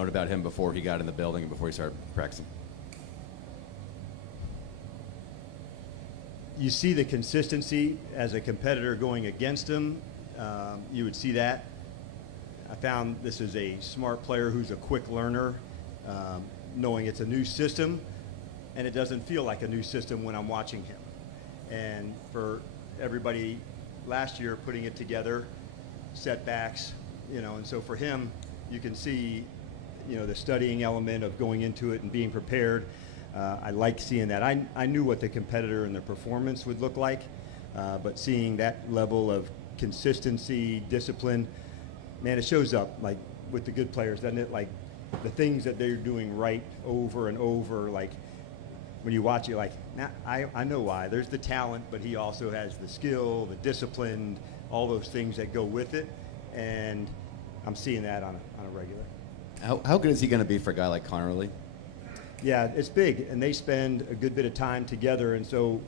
known about him before he got in the building and before he started practicing? You see the consistency as a competitor going against him. You would see that. I found this is a smart player who's a quick learner, knowing it's a new system, and it doesn't feel like a new system when I'm watching him. And for everybody last year putting it together, setbacks, and so for him, you can see, the studying element of going into it and being prepared. I like seeing that. I knew what the competitor and the performance would look like, but seeing that level of consistency, discipline, man, it shows up like with the good players, doesn't it? Like the things that they're doing right over and over, like when you watch it, like, I know why. There's the talent, but he also has the skill, the discipline, all those things that go with it, and I'm seeing that on a regular. How good is he going to be for a guy like Connerly? Yeah, it's big, and they spend a good bit of time together, and so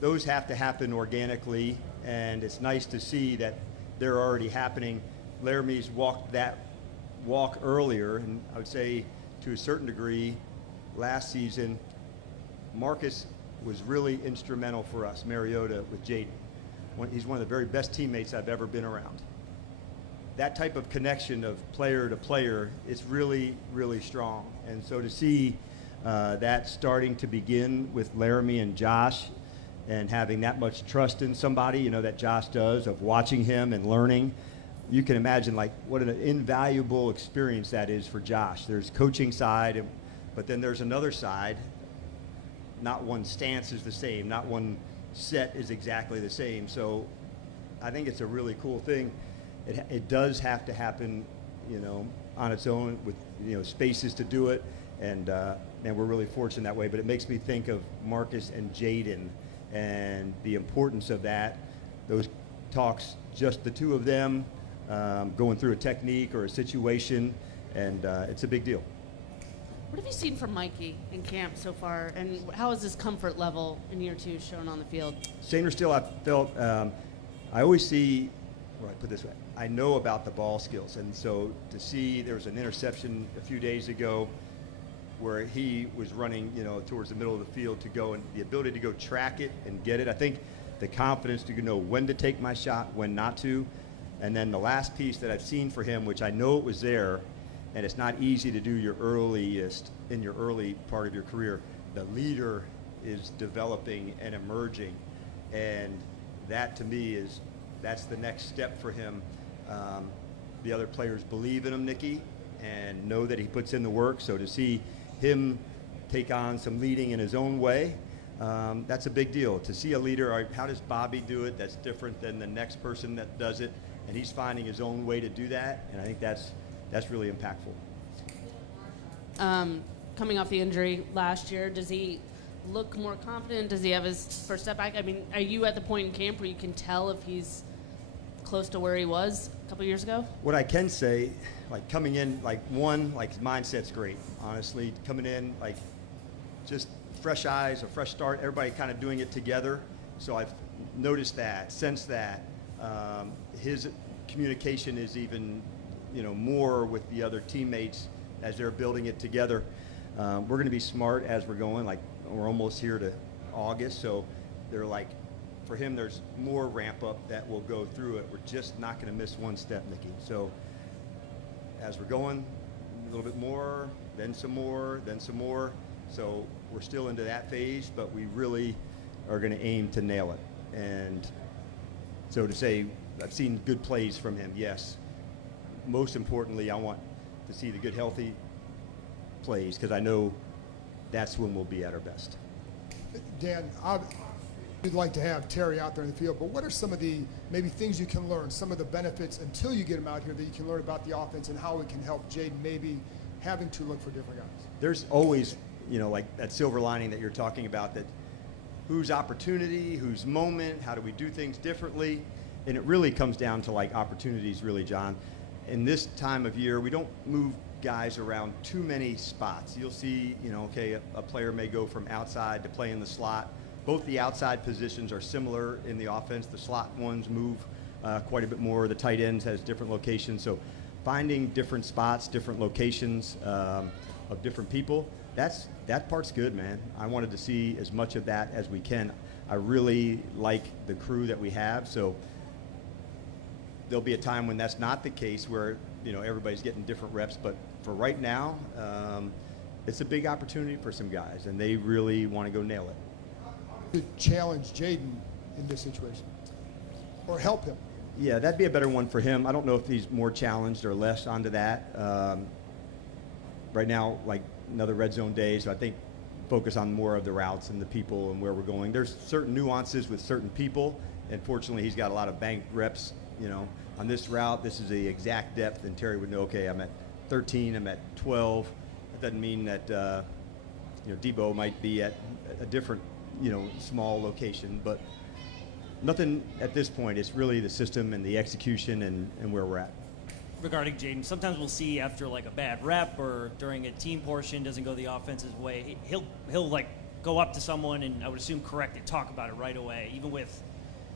those have to happen organically, and it's nice to see that they're already happening. Laramie's walked that walk earlier, and I would say to a certain degree, last season, Marcus was really instrumental for us, Mariota with Jaden. He's one of the very best teammates I've ever been around. That type of connection of player to player is really, really strong. And so to see that starting to begin with Laramie and Josh and having that much trust in somebody, that Josh does, of watching him and learning, you can imagine like what an invaluable experience that is for Josh. There's coaching side, but then there's another side. Not one stance is the same. Not one set is exactly the same. So I think it's a really cool thing. It does have to happen, on its own with, spaces to do it. And we're really fortunate that way. But it makes me think of Marcus and Jaden and the importance of that. Those talks, just the two of them, going through a technique or a situation, and it's a big deal. What have you seen from Mikey in camp so far, and how is his comfort level in year two shown on the field? Same or still, I felt, I always see, well, I put it this way, I know about the ball skills, and so to see there was an interception a few days ago where he was running, towards the middle of the field to go, and the ability to go track it and get it. I think the confidence to know when to take my shot, when not to. And then the last piece that I've seen for him, which I know it was there, and it's not easy to do your earliest in your early part of your career, the leader is developing and emerging. And that to me that's the next step for him. The other players believe in him, Nikki, and know that he puts in the work. So to see him take on some leading in his own way, that's a big deal. To see a leader, all right, how does Bobby do it? That's different than the next person that does it. And he's finding his own way to do that, and I think that's really impactful. Coming off the injury last year, does he look more confident? Does he have his first step back? I mean, are you at the point in camp where you can tell if he's close to where he was a couple years ago? What I can say, like coming in, his mindset's great, honestly. Coming in, just fresh eyes, a fresh start, everybody kind of doing it together. So I've noticed that, sensed that. His communication is even, more with the other teammates as they're building it together. We're going to be smart as we're going. We're almost here to August, so they're for him, there's more ramp up that will go through it. We're just not going to miss one step, Nikki. So as we're going, a little bit more, then some more, then some more. So we're still into that phase, but we really are going to aim to nail it. And so to say, I've seen good plays from him, yes. Most importantly, I want to see the good, healthy plays because I know that's when we'll be at our best. Dan, we'd like to have Terry out there in the field, but what are some of the maybe things you can learn, some of the benefits until you get him out here that you can learn about the offense and how it can help Jaden maybe having to look for different guys? There's always, that silver lining that you're talking about, that whose opportunity, whose moment, how do we do things differently? And it really comes down to opportunities, really, John. In this time of year, we don't move guys around too many spots. You'll see, a player may go from outside to play in the slot. Both the outside positions are similar in the offense. The slot ones move quite a bit more. The tight ends has different locations. So finding different spots, different locations of different people, that part's good, man. I wanted to see as much of that as we can. I really like the crew that we have, so there'll be a time when that's not the case, where everybody's getting different reps. But for right now, it's a big opportunity for some guys, and they really want to go nail it. To challenge Jaden in this situation, or help him. Yeah, that'd be a better one for him. I don't know if he's more challenged or less onto that. Right now, like another red zone day, so I think focus on more of the routes and the people and where we're going. There's certain nuances with certain people, and fortunately he's got a lot of banked reps. On this route, this is the exact depth, and Terry would know, okay, I'm at 13, I'm at 12. That doesn't mean that Debo might be at a different small location, but nothing at this point. It's really the system and the execution and where we're at. Regarding Jaden, sometimes we'll see after like a bad rep or during a team portion doesn't go the offense's way, he'll like go up to someone and I would assume correct it, talk about it right away. Even with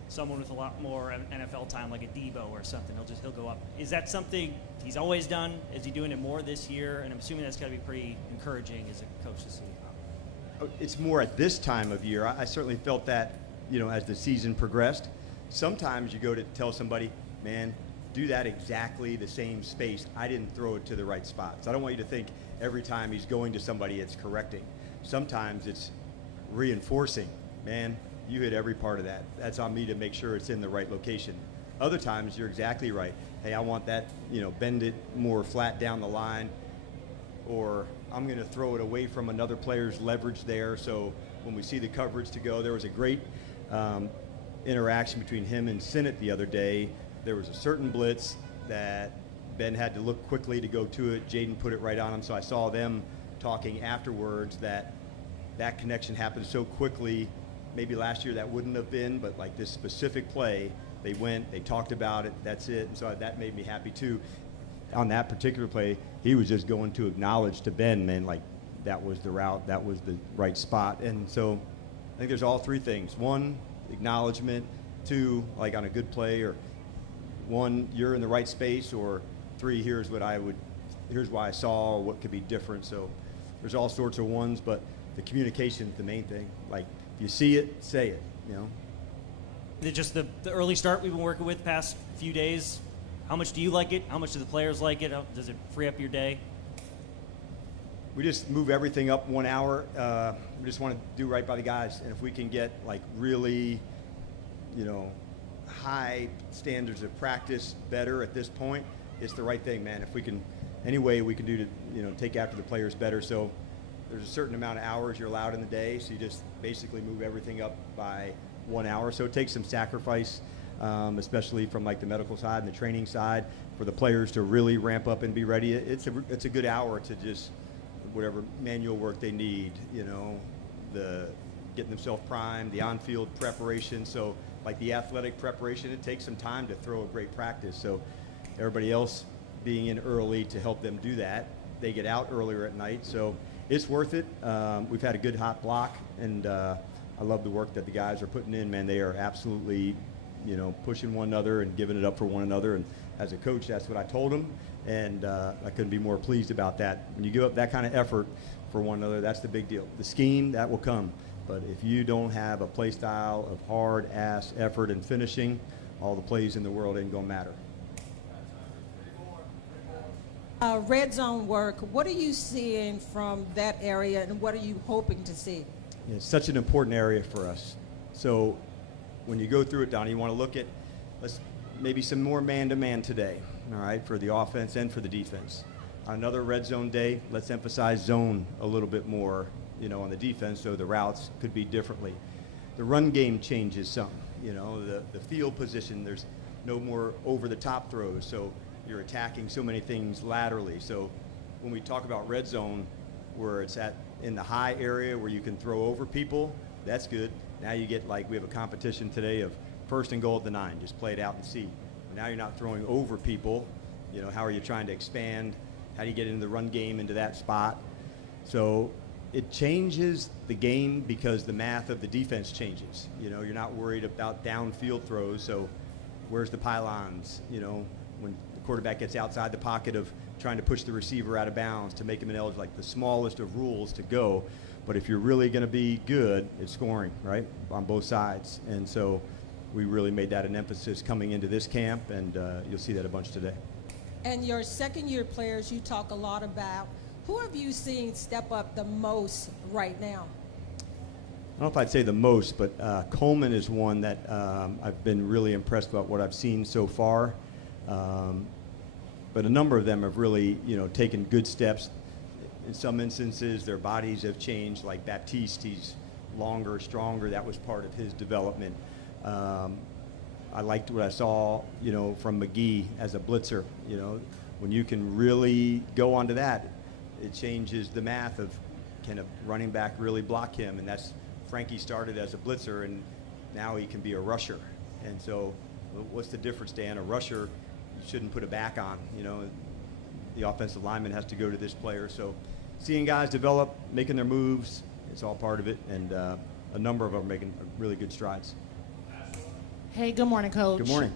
someone with a lot more NFL time like a Debo or something, he'll go up. Is that something he's always done? Is he doing it more this year? And I'm assuming that's got to be pretty encouraging as a coach to see. It's more at this time of year. I certainly felt that as the season progressed. Sometimes you go to tell somebody, man, do that exactly the same space. I didn't throw it to the right spot. So I don't want you to think every time he's going to somebody it's correcting. Sometimes it's reinforcing. Man, you hit every part of that. That's on me to make sure it's in the right location. Other times you're exactly right. Hey, I want that, bend it more flat down the line, or I'm going to throw it away from another player's leverage there. So when we see the coverage to go, there was a great interaction between him and Sinnott the other day. There was a certain blitz that Ben had to look quickly to go to it. Jaden put it right on him. So I saw them talking afterwards that connection happened so quickly. Maybe last year that wouldn't have been, but like this specific play, they went, they talked about it, that's it. And so that made me happy too. On that particular play, he was just going to acknowledge to Ben, man, like that was the route, that was the right spot. And so I think there's all three things. One, acknowledgement. Two, like on a good play, or one, you're in the right space, or three, here's why I saw, or what could be different. So there's all sorts of ones, but the communication is the main thing. Like, if you see it, say it, Just the early start we've been working with past few days, how much do you like it? How much do the players like it? Does it free up your day? We just move everything up 1 hour. We just want to do right by the guys. And if we can get like really, high standards of practice better at this point, it's the right thing, man. If we can, any way we can do to, take after the players better. So there's a certain amount of hours you're allowed in the day. So you just basically move everything up by 1 hour. So it takes some sacrifice, especially from like the medical side and the training side, for the players to really ramp up and be ready. It's a good hour to just whatever manual work they need, the getting themselves primed, the on-field preparation. So like the athletic preparation, it takes some time to throw a great practice. So everybody else being in early to help them do that. They get out earlier at night, so it's worth it. We've had a good hot block, and I love the work that the guys are putting in, man. They are absolutely, pushing one another and giving it up for one another. And as a coach, that's what I told them, and I couldn't be more pleased about that. When you give up that kind of effort for one another, that's the big deal. The scheme, that will come. But if you don't have a play style of hard-ass effort and finishing, all the plays in the world ain't going to matter. Red zone work, what are you seeing from that area, and what are you hoping to see? It's such an important area for us. So when you go through it, Donnie, you want to look at maybe some more man-to-man today, all right, for the offense and for the defense. On another red zone day, let's emphasize zone a little bit more, on the defense, so the routes could be differently. The run game changes some, the field position, there's no more over-the-top throws, so you're attacking so many things laterally. So when we talk about red zone, where it's in the high area where you can throw over people, that's good. Now you get we have a competition today of 1st and goal at the 9, just play it out and see. Now you're not throwing over people. How are you trying to expand? How do you get into the run game into that spot? So it changes the game because the math of the defense changes. You're not worried about downfield throws. So where's the pylons? When the quarterback gets outside the pocket of trying to push the receiver out of bounds to make him ineligible, like the smallest of rules to go. But if you're really going to be good, it's scoring, right, on both sides. And so we really made that an emphasis coming into this camp, and you'll see that a bunch today. And your second-year players, you talk a lot about. Who have you seen step up the most right now? I don't know if I'd say the most, but Coleman is one that I've been really impressed about what I've seen so far. But a number of them have really, taken good steps. In some instances, their bodies have changed. Like Baptiste, he's longer, stronger. That was part of his development. I liked what I saw, from McGee as a blitzer. When you can really go onto that, it changes the math of can a running back really block him, and that's Frankie started as a blitzer, and now he can be a rusher. And so what's the difference, Dan? A rusher, you shouldn't put a back on. The offensive lineman has to go to this player. So seeing guys develop, making their moves, it's all part of it, and a number of them are making really good strides. Hey, good morning, Coach. Good morning.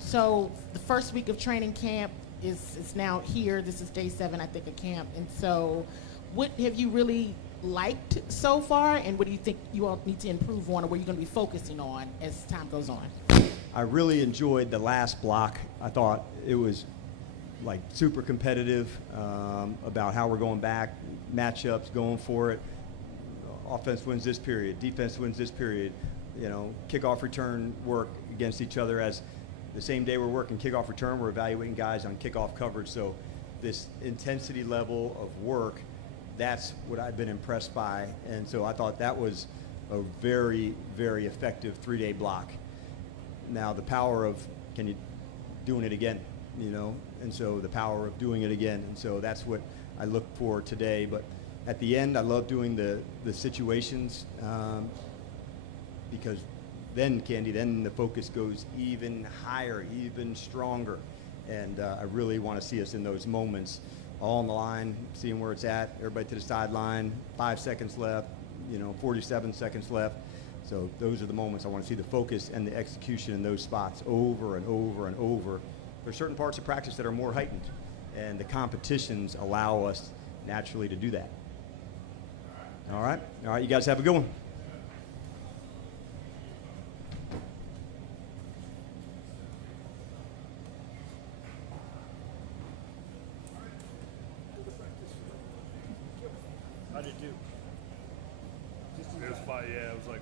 So the first week of training camp is now here. This is day 7, I think, of camp. And so what have you really liked so far, and what do you think you all need to improve on, or what you're going to be focusing on as time goes on? I really enjoyed the last block. I thought it was like super competitive about how we're going back, matchups, going for it. Offense wins this period, defense wins this period. Kickoff return work against each other. As the same day we're working kickoff return, we're evaluating guys on kickoff coverage. So this intensity level of work, that's what I've been impressed by. And so I thought that was a very, very effective 3-day block. Now the power of doing it again, and so the power of doing it again. And so that's what I look for today. But at the end, I love doing the situations because then, Candy, then the focus goes even higher, even stronger. And I really want to see us in those moments, all on the line, seeing where it's at, everybody to the sideline, 5 seconds left, 47 seconds left. So those are the moments I want to see the focus and the execution in those spots over and over and over. There's certain parts of practice that are more heightened, and the competitions allow us naturally to do that. All right, you guys have a good one. How did it do? It was fine, yeah. It was like